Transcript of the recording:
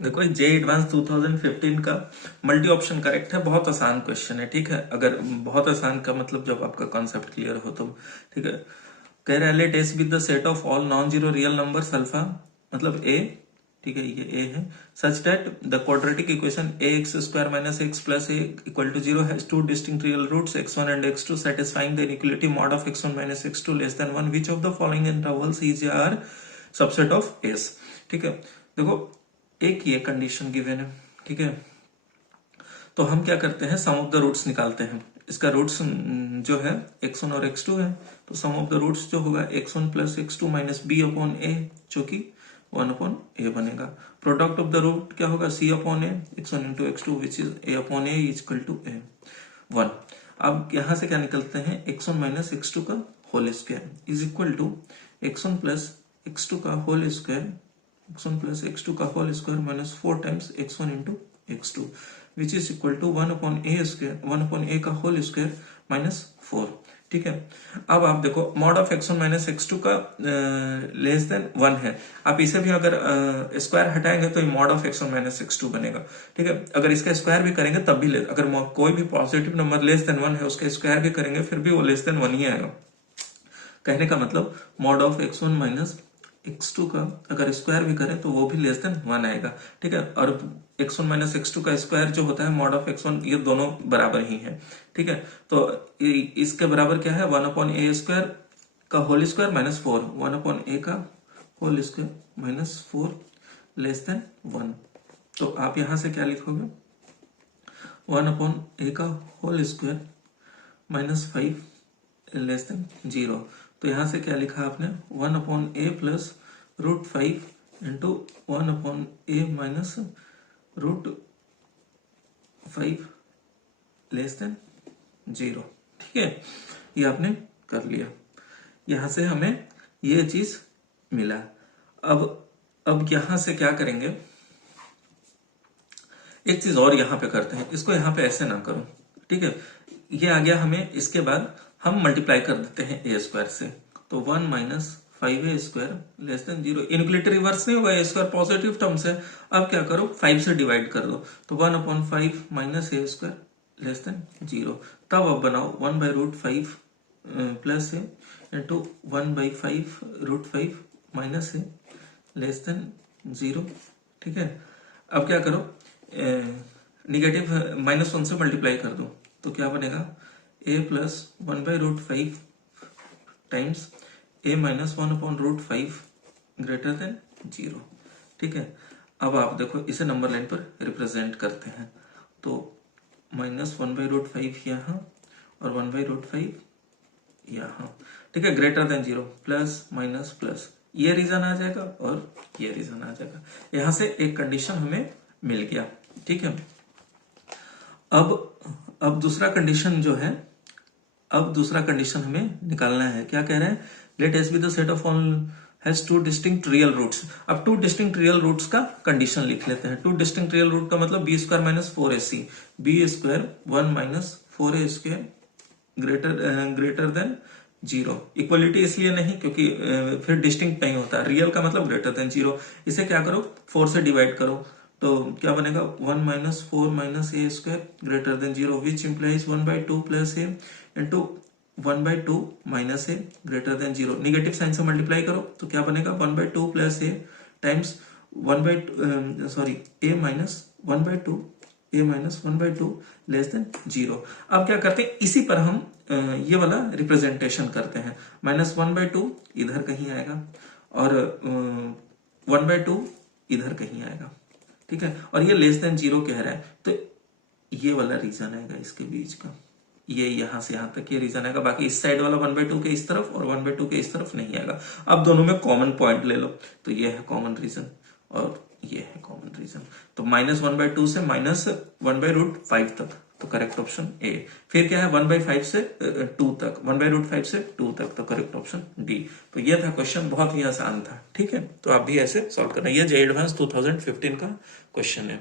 देखो जे एडवांस 2015 का multi option correct है, बहुत आसान क्वेश्चन है। ठीक है, अगर बहुत आसान का मतलब जब आपका कॉन्सेप्ट क्लियर हो तो। ठीक है, कह रहा है let S be the set of all non zero real numbers alpha, मतलब ए। ठीक है, ये ए है। Such that the quadratic equation a x square minus x plus a equal to zero has two distinct real roots x1 and x2 satisfying the inequality mod of x1 minus x2 less than 1, which of the following intervals is r subset of S. ठीक है, देखो एक ये condition given है। ठीक है, तो हम क्या करते हैं, सम ऑफ द रूट्स निकालते हैं। इसका रूट्स जो है x1 और x2 है, तो सम ऑफ द रूट्स जो होगा x1 plus x2 minus b upon a, जो कि 1 अपॉन ए बनेगा। प्रोडक्ट ऑफ द रूट क्या होगा, c upon a, x1 into x2 which is a upon a is equal to a 1। अब यहां से क्या निकलते हैं, x1 माइनस x2 का whole square is equal to x1 plus x2 का whole square, x1 plus x2 का whole square minus 4 times x1 into x2 which is equal to 1 upon a square, 1 upon a का whole square minus 4। ठीक है, अब आप देखो mod of x1 minus x2 का less than 1 है। आप इसे भी अगर स्क्वायर हटाएंगे तो mod of x1 minus x2 बनेगा। ठीक है, अगर इसका स्क्वायर भी करेंगे तब भी अगर कोई भी पॉजिटिव नंबर लेस देन 1 है उसका स्क्वायर भी करेंगे फिर भी वो लेस देन 1 ही आएगा। कहने का मतलब mod of x1 minus x2 का अगर स्क्वायर भी करें तो वो भी लेस देन 1 आएगा। ठीक है, और x1 माइनस x2 का स्क्वायर जो होता है मॉड ऑफ x1, ये दोनों बराबर ही है। ठीक है, तो इसके बराबर क्या है, 1 अपॉन ए स्क्वायर का whole square minus 4, 1 upon a का whole square minus 4 less than 1। तो आप यहां से क्या लिखोगे, 1 अपॉन ए का whole square minus 5 less than 0। तो यहां से क्या लिखा आपने, 1 upon a plus root 5 into 1 upon a minus root 5 less than 0। ठीक है, ये आपने कर लिया, यहां से हमें ये चीज मिला। अब यहां से क्या करेंगे, एक चीज और यहां पे करते हैं, इसको यहां पे ऐसे ना करो। ठीक है, ये आ गया हमें, इसके बाद हम मल्टीप्लाई कर देते हैं ए स्क्वायर से, तो 1 minus 5a square less than 0। Inequality reverse नहीं होगा, ए स्क्वायर पॉजिटिव टर्म्स है। अब क्या करो, 5 से डिवाइड कर दो, तो 1 upon 5 minus a square less than 0। तब अब बनाओ 1 by root 5 plus a into 1 by 5 root 5 minus a less than 0। ठीक है, अब क्या करो, निगेटिव -1 से मल्टीप्लाई कर दो, तो क्या बनेगा, a plus 1 by root 5 times a minus 1 upon root 5 greater than 0। ठीक है, अब आप देखो इसे नंबर लाइन पर रिप्रेजेंट करते हैं, तो माइनस 1 बाई रूट 5 यहाँ और 1 बाई रूट 5 यहाँ। ठीक है, greater than 0, plus minus plus, ये रीजन आ जाएगा और ये रीजन आ जाएगा। यहां से एक कंडीशन हमें मिल गया। ठीक है, अब दूसरा कंडीशन जो है, अब दूसरा कंडीशन हमें निकालना है। क्या कह रहे हैं, let S be the set of all has two distinct real roots. अब टू डिस्टिंक्ट रियल रूट्स का कंडीशन लिख लेते हैं। टू डिस्टिंक्ट रियल रूट का मतलब b square minus 4ac, b square 1 minus 4a square greater than 0। Equality इसलिए नहीं क्योंकि फिर डिस्टिंक्ट नहीं होता, रियल का मतलब ग्रेटर देन 0। इसे क्या करो, 4 से डिवाइड करो, तो क्या बनेगा, 1 minus 4 minus a square greater than 0 which implies 1 by 2 plus a into 1 by 2 minus a greater than 0। Negative sign से मल्टीप्लाई करो तो क्या बनेगा, 1 by 2 plus a times 1 by sorry a minus 1 by 2, a minus 1 by 2 less than 0। अब क्या करते हैं, इसी पर हम ये वाला रिप्रेजेंटेशन करते हैं। माइनस 1 बाई 2 इधर कहीं आएगा और 1 बाई 2 इधर कहीं आएगा। ठीक है, और ये लेस देन 0 कह रहा है, तो ये वाला रीजन आएगा इसके बीच का, ये यहां से यहां तक ये रीजन आएगा। बाकी इस साइड वाला 1 बाई 2 के इस तरफ और 1 बाई 2 के इस तरफ नहीं आएगा। अब दोनों में कॉमन पॉइंट ले लो, तो ये है कॉमन रीजन और ये है कॉमन रीजन। तो माइनस 1 बाई 2 से माइनस 1 बाई रूट 5 तक, तो करेक्ट ऑप्शन ए। फिर क्या है, 1 बाई 5 से 2 तक, 1 बाई रूट 5 से 2 तक, तो करेक्ट ऑप्शन डी। तो ये था क्वेश्चन, बहुत ही आसान था। ठीक है, तो आप भी ऐसे सॉल्व करना। ये जे एडवांस 2015 का क्वेश्चन है।